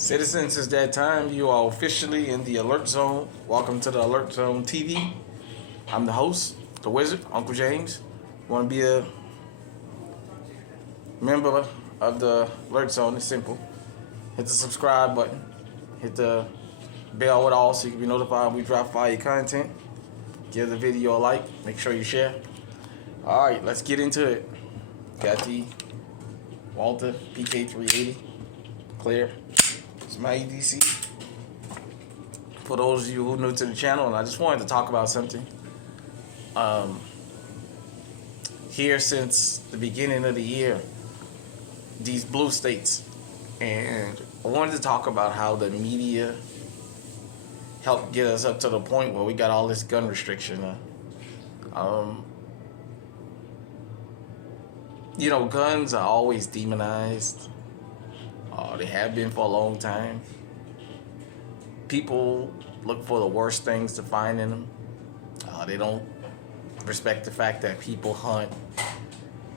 Citizens, it's that time. You are officially in the Alert Zone. Welcome to the Alert Zone TV. I'm the host, the Wizard, Uncle James. Want to be a member of the Alert Zone? It's simple. Hit the subscribe button. Hit the bell with all so you can be notified when we drop fire content. Give the video a like. Make sure you share. All right, let's get into it. Got the Walther PK380 clear. It's my EDC. For those of you who are new to the channel, and I just wanted to talk about something. Here since the beginning of the year, these blue states, and I wanted to talk about how the media helped get us up to the point where we got all this gun restriction. Guns are always demonized. They have been for a long time. People look for the worst things to find in them. They don't respect the fact that people hunt.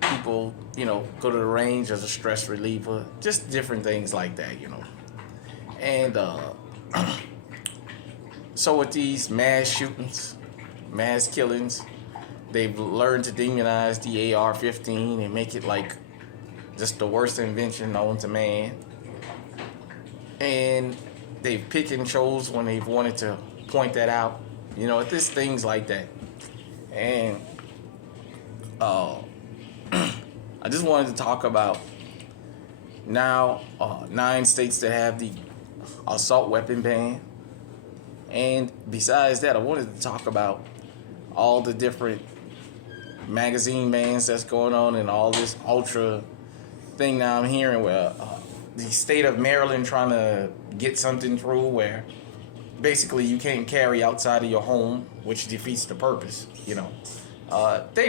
People, go to the range as a stress reliever. Just different things like that, And so with these mass shootings, mass killings, they've learned to demonize the AR-15 and make it like just the worst invention known to man. And they've picked and chose when they've wanted to point that out. It's things like that. And I just wanted to talk about now 9 states that have the assault weapon ban. And besides that, I wanted to talk about all the different magazine bans that's going on and all this ultra thing now I'm hearing where the state of Maryland trying to get something through where basically you can't carry outside of your home, which defeats the purpose. They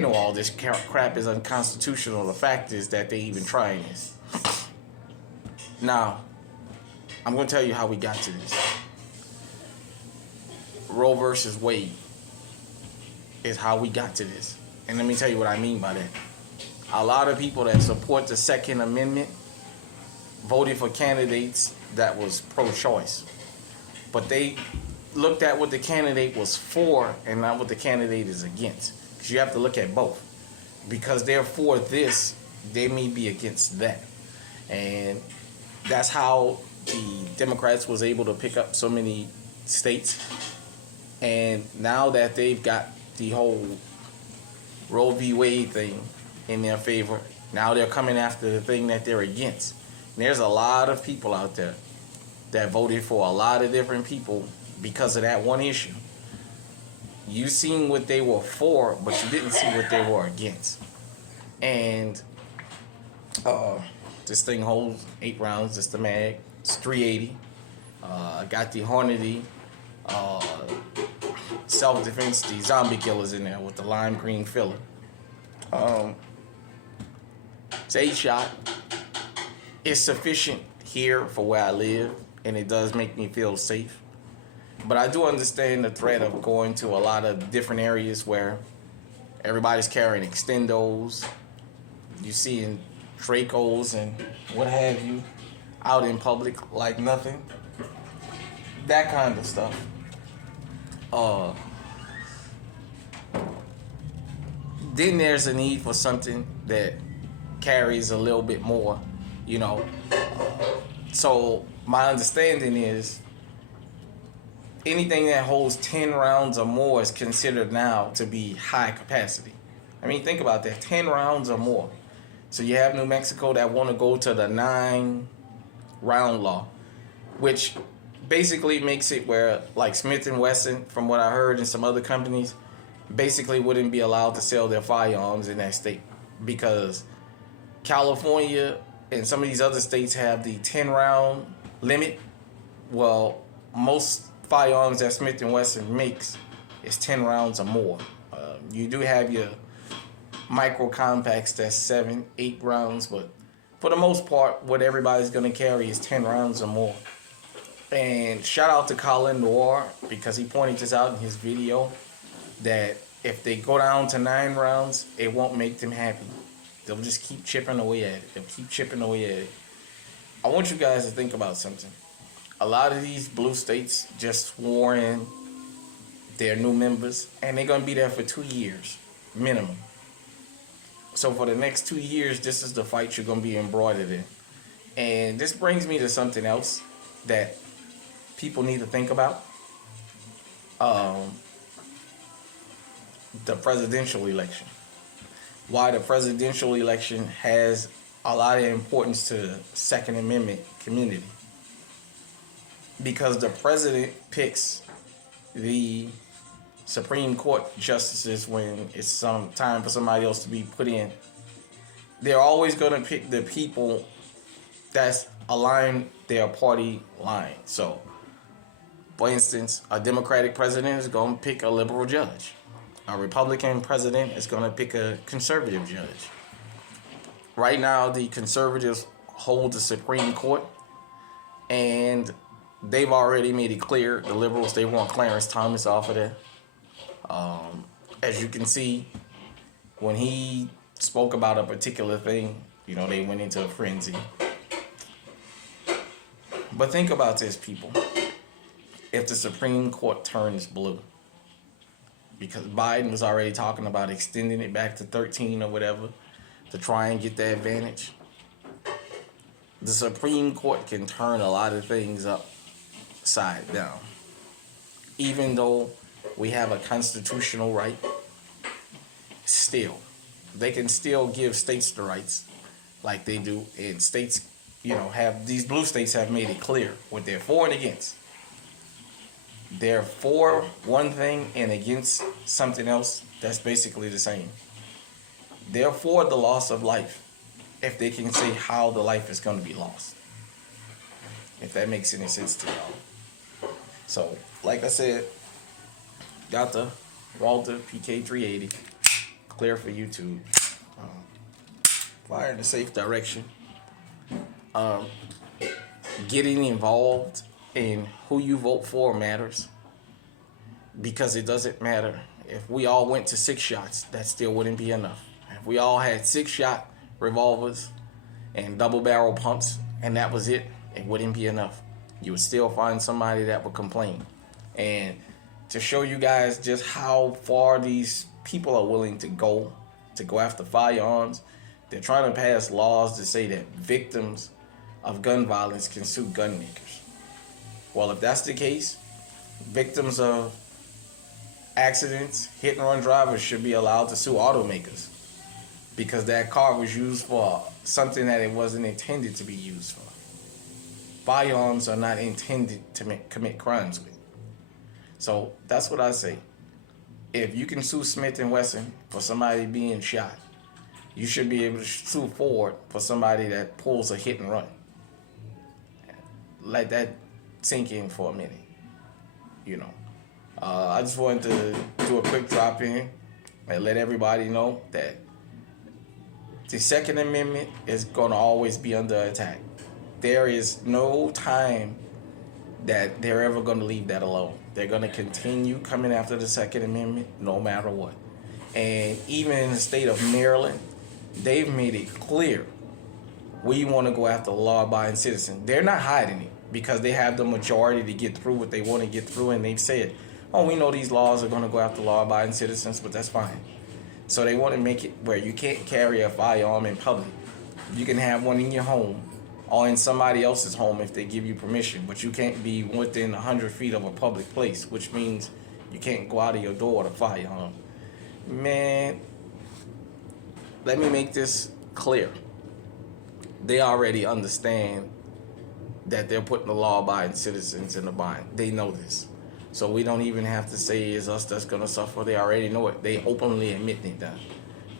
know all this crap is unconstitutional. The fact is that they even trying this. Now, I'm going to tell you how we got to this. Roe versus Wade is how we got to this. And let me tell you what I mean by that. A lot of people that support the Second Amendment voted for candidates that was pro-choice. But they looked at what the candidate was for and not what the candidate is against. Because you have to look at both. Because they're for this, they may be against that. And that's how the Democrats was able to pick up so many states. And now that they've got the whole Roe v. Wade thing in their favor, now they're coming after the thing that they're against. And there's a lot of people out there that voted for a lot of different people because of that one issue. You seen what they were for, but you didn't see what they were against. And this thing holds 8 rounds. It's the mag. It's 380. I got the Hornady self-defense, the zombie killers in there with the lime green filler. It's 8 shot. It's sufficient here for where I live, and it does make me feel safe. But I do understand the threat of going to a lot of different areas where everybody's carrying extendos. You seeing Dracos and what have you out in public like nothing. That kind of stuff. Then there's a need for something that carries a little bit more, So my understanding is anything that holds 10 rounds or more is considered now to be high capacity. I mean, think about that, 10 rounds or more. So you have New Mexico that want to go to the 9-round law, which basically makes it where, like Smith & Wesson, from what I heard, and some other companies, basically wouldn't be allowed to sell their firearms in that state because California and some of these other states have the 10-round limit. Well, most firearms that Smith & Wesson makes is 10 rounds or more. You do have your micro compacts that's 7, 8 rounds, but for the most part, what everybody's going to carry is 10 rounds or more. And shout out to Colin Noir because he pointed this out in his video that if they go down to 9 rounds, it won't make them happy. They'll just keep chipping away at it. They'll keep chipping away at it. I want you guys to think about something. A lot of these blue states just swore in their new members, and they're going to be there for 2 years minimum. So for the next 2 years, this is the fight you're going to be embroidered in. And this brings me to something else that people need to think about. The presidential election. Why the presidential election has a lot of importance to the Second Amendment community. Because the president picks the Supreme Court justices when it's some time for somebody else to be put in. They're always going to pick the people that's aligned their party line. So, for instance, a Democratic president is going to pick a liberal judge. A Republican president is going to pick a conservative judge. Right now, the conservatives hold the Supreme Court, and they've already made it clear, the liberals, they want Clarence Thomas off of there. As you can see, when he spoke about a particular thing, they went into a frenzy. But think about this, people. If the Supreme Court turns blue, because Biden was already talking about extending it back to 13 or whatever to try and get that advantage, the Supreme Court can turn a lot of things upside down. Even though we have a constitutional right, still, they can still give states the rights like they do. And states, these blue states have made it clear what they're for and against. They're for one thing and against something else that's basically the same. They're for the loss of life if they can say how the life is going to be lost. If that makes any sense to y'all. So, like I said, got the Walther PK380 clear for YouTube. Fire in a safe direction. Getting involved in who you vote for matters, because it doesn't matter if we all went to 6 shots, that still wouldn't be enough. If we all had 6-shot revolvers and double barrel pumps and that was it, it wouldn't be enough. You would still find somebody that would complain. And to show you guys just how far these people are willing to go after firearms, they're trying to pass laws to say that victims of gun violence can sue gun makers. Well, if that's the case, victims of accidents, hit and run drivers should be allowed to sue automakers, because that car was used for something that it wasn't intended to be used for. Firearms are not intended to commit crimes with. So that's what I say. If you can sue Smith & Wesson for somebody being shot, you should be able to sue Ford for somebody that pulls a hit and run. Let that sink in for a minute. I just wanted to do a quick drop in and let everybody know that the Second Amendment is going to always be under attack. There is no time that they're ever going to leave that alone. They're going to continue coming after the Second Amendment no matter what. And even in the state of Maryland, they've made it clear we want to go after law-abiding citizens. They're not hiding it, because they have the majority to get through what they want to get through, and they've said, we know these laws are going to go after law-abiding citizens, but that's fine. So they want to make it where you can't carry a firearm in public. You can have one in your home or in somebody else's home if they give you permission, but you can't be within 100 feet of a public place, which means you can't go out of your door with a firearm. Man, let me make this clear. They already understand that they're putting the law-abiding citizens in the bind. They know this. So we don't even have to say it's us that's going to suffer. They already know it. They openly admit it done,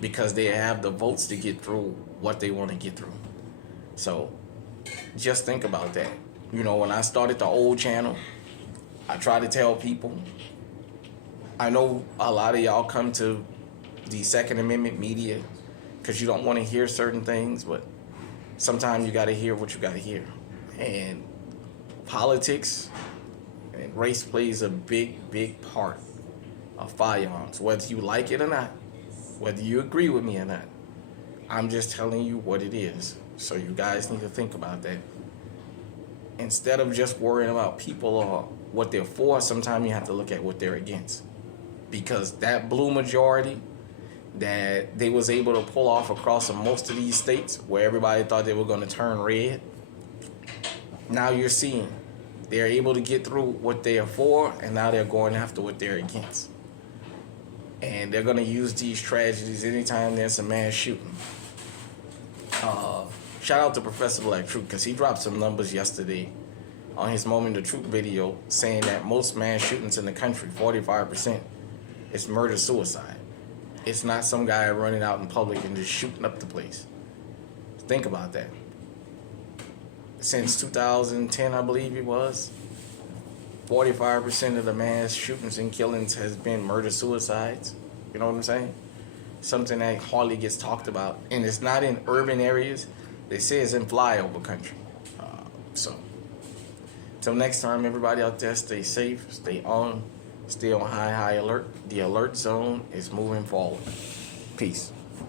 because they have the votes to get through what they want to get through. So just think about that. When I started the old channel, I try to tell people, I know a lot of y'all come to the Second Amendment media because you don't want to hear certain things, but sometimes you got to hear what you got to hear. And politics and race plays a big, big part of firearms, whether you like it or not, whether you agree with me or not. I'm just telling you what it is. So you guys need to think about that. instead of just worrying about people or what they're for, sometimes you have to look at what they're against. Because that blue majority that they was able to pull off across most of these states where everybody thought they were going to turn red, now you're seeing they're able to get through what they are for, and now they're going after what they're against. And they're going to use these tragedies anytime there's a mass shooting. Shout out to Professor Black Truth, because he dropped some numbers yesterday on his Moment of Truth video saying that most mass shootings in the country, 45%, is murder-suicide. It's not some guy running out in public and just shooting up the place. Think about that. Since 2010, I believe it was, 45% of the mass shootings and killings has been murder-suicides. You know what I'm saying? Something that hardly gets talked about. And it's not in urban areas. They say it's in flyover country. Till next time, everybody out there, stay safe, stay on high alert. The alert zone is moving forward. Peace.